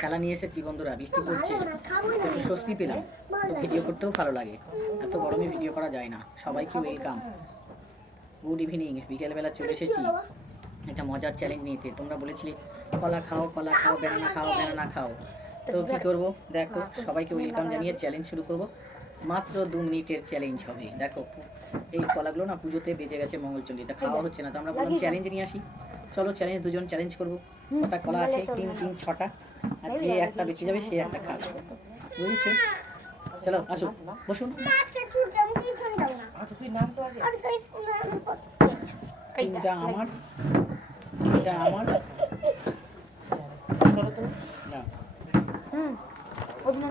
খেলা নিয়ে এসেছি বন্ধুরা, বৃষ্টি পড়ছে, একটু স্বস্তি পেলাম। তো ভিডিও করতেও ভালো লাগে, এত গরমে ভিডিও করা যায় না। সবাইকে ওয়েলকাম, গুড ইভিনিং। বিকেলবেলা চলে এসেছি একটা মজার চ্যালেঞ্জ নিতে। তোমরা বলেছিলে কলা খাও, কলা খাও, ব্যানানা খাও, ব্যানানা খাও। তো কী করবো দেখো, সবাইকে ওয়েলকাম জানিয়ে চ্যালেঞ্জ শুরু করব। মাত্র 2 মিনিটের চ্যালেঞ্জ হবে। দেখো এই কলাগুলো না পুজোতে বেজে গেছে মঙ্গলচণ্ডীতে, খাওয়া হচ্ছে না, তো আমরা বললাম চ্যালেঞ্জ নিয়ে আসি। চলো চ্যালেঞ্জ, দুজন চ্যালেঞ্জ করবো। কটা কলা আছে? 3 3 6টা, আর যে একটা বেঁচে যাবে সে একটা খাবে, বুঝেছো? চলো আসো, বসুন। তিনটা আমার, এটা আমার, না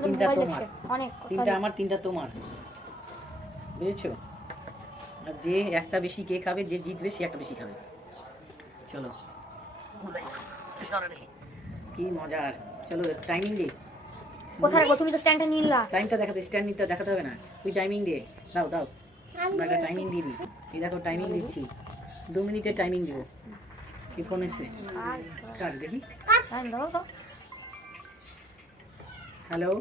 তিনটা তোমার, তিনটা আমার, তিনটা তোমার, বুঝেছো? আর যে একটা বেশি কে খাবে, যে জিতবে সে একটা বেশি খাবে। চলো, কি মজার। চলো টাইমিং দে। কোথায় গো? তুমি তো স্ট্যান্ডটা নিলা। টাইমটা দেখাতে, স্ট্যান্ড নিতে দেখাতে হবে না, তুই টাইমিং দে। দাও দাও, আমরা একটা টাইমিং দিয়ে দিই। এই দেখো টাইমিং দিচ্ছি, 2 মিনিটের টাইমিং দিব। কি ফোন এসে কার দেখি। हेलो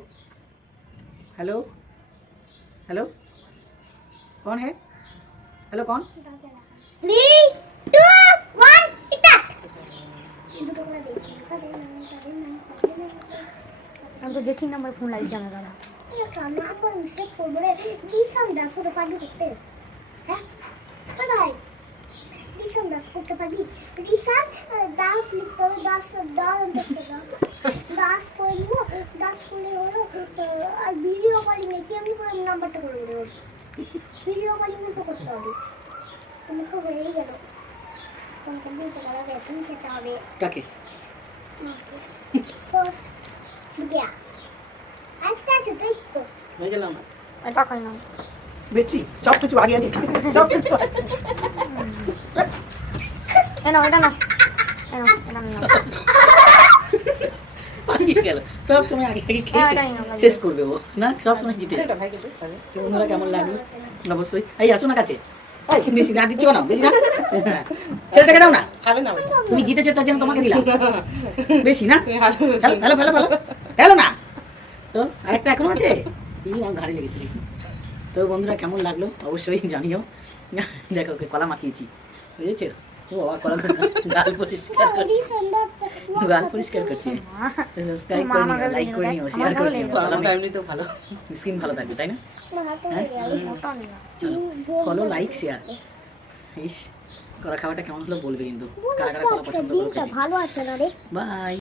हेलो हेलो, कौन है? हेलो कौन? 3 2 1 स्टार्ट। हम तो जेठी नंबर फोन लाई जाना दादा। ये कामना पर मुझसे फोन बड़े 10 रुपए करते हैं। हां भाई 10 করতে পারি। রিসান 10 লিখতে হবে, 10 করব, 10 করে হলো। আর ভিডিও কলিং এ কেমনি করে নাম্বারটা করে দেব? ভিডিও কলিং তো করতে হবে। তোমাকে হয়েই গেল। কোন কোন দিতে গেলে বেতন খেতে হবে। কাকে? ফার্স্ট দিয়া আচ্ছা ছোট তো হয়ে গেল আমার। এটা খাই না বেচি সব কিছু আগে আগে সব কিছু। এটা না এটা না পানি গেল। সব সময় আগে আগে খেয়ে শেষ করবে ও না, সব সময় জিতে। তো বন্ধুরা কেমন লাগলো অবশ্যই। এই আসো না কাছে, এই বেশি না দিচ্ছ না, বেশি না ছেলেটাকে দাও না, খাবে না। তুমি জিতেছো তার জন্য তোমাকে দিলাম, বেশি না। হ্যালো হ্যালো হ্যালো হ্যালো না, তো আরেকটা এখনো আছে, কি নাম ঘাড়ে লেগেছে। তো বন্ধুরা কেমন লাগলো অবশ্যই জানিও। দেখো ওকে কলা মাখিয়েছি, বুঝেছো? ও বাবা কলা গাল পরিষ্কার করছে, গাল পরিষ্কার করছে। সাবস্ক্রাইব করে নিও, লাইক করে নিও, শেয়ার করে নিও। কলাটা এমনিতেও ভালো, স্কিন ভালো থাকবে, তাই না? চলো ফলো, লাইক, শেয়ার। ইস কলা খাওয়াটা কেমন হলো বলবে কিন্তু, কারা কারা কলা পছন্দ করো। ভালো আছে না রে। বাই।